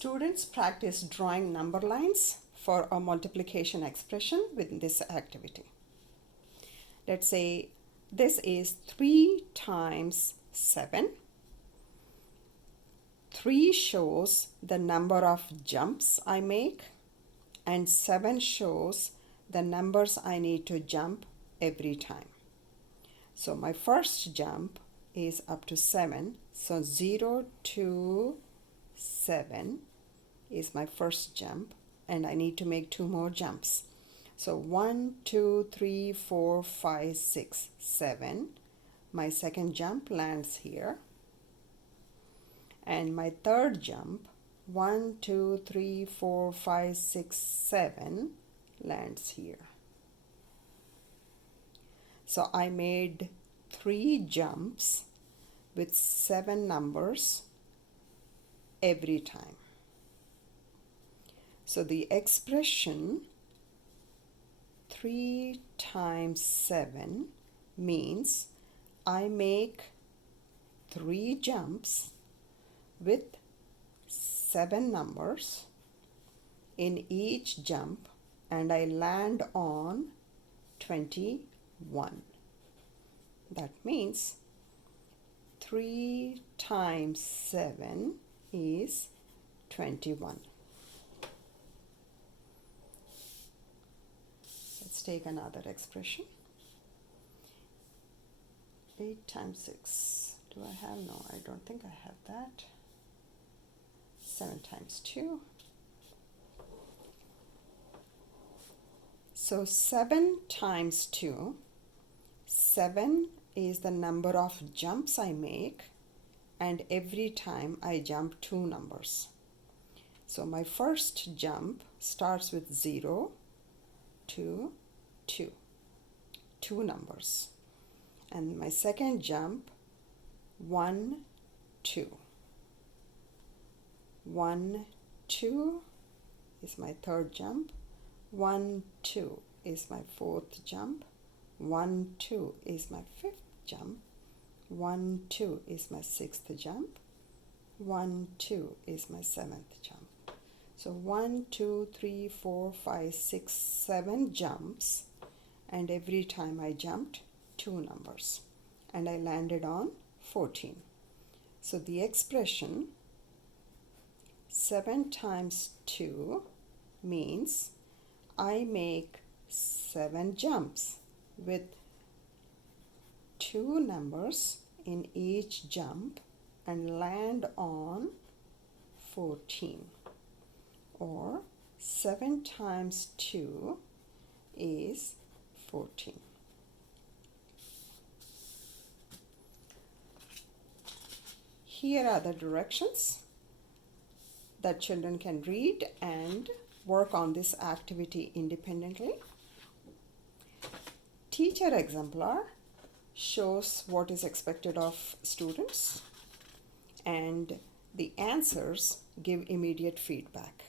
Students practice drawing number lines for a multiplication expression with this activity. Let's say this is 3 times 7. 3 shows the number of jumps I make, and 7 shows the numbers I need to jump every time. So my first jump is up to 7. So 0 to 7 is my first jump, and I need to make 2 more jumps. So 1, 2, 3, 4, 5, 6, 7. My second jump lands here. And my third jump, 1, 2, 3, 4, 5, 6, 7, lands here. So I made 3 jumps with 7 numbers every time. So the expression 3 times 7 means I make 3 jumps with 7 numbers in each jump, and I land on 21. That means 3 times 7 is 21. Let's take another expression. 8 times 6. Do I have? No, I don't think I have that. 7 times 2. So 7 times 2. 7 is the number of jumps I make, and every time I jump 2 numbers. So my first jump starts with 0 to 2. 2 numbers. And my second jump, 1, 2. 1, 2 is my third jump. 1, 2 is my fourth jump. 1, 2 is my fifth jump. 1, 2 is my sixth jump. 1, 2 is my seventh jump. So 1, 2, 3, 4, 5, 6, 7 jumps, and every time I jumped 2 numbers, and I landed on 14. So the expression 7 times 2 means I make 7 jumps with 2 numbers in each jump and land on 14. Or 7 times 2 is 14. Here are the directions that children can read and work on this activity independently. Teacher exemplar shows what is expected of students, and the answers give immediate feedback.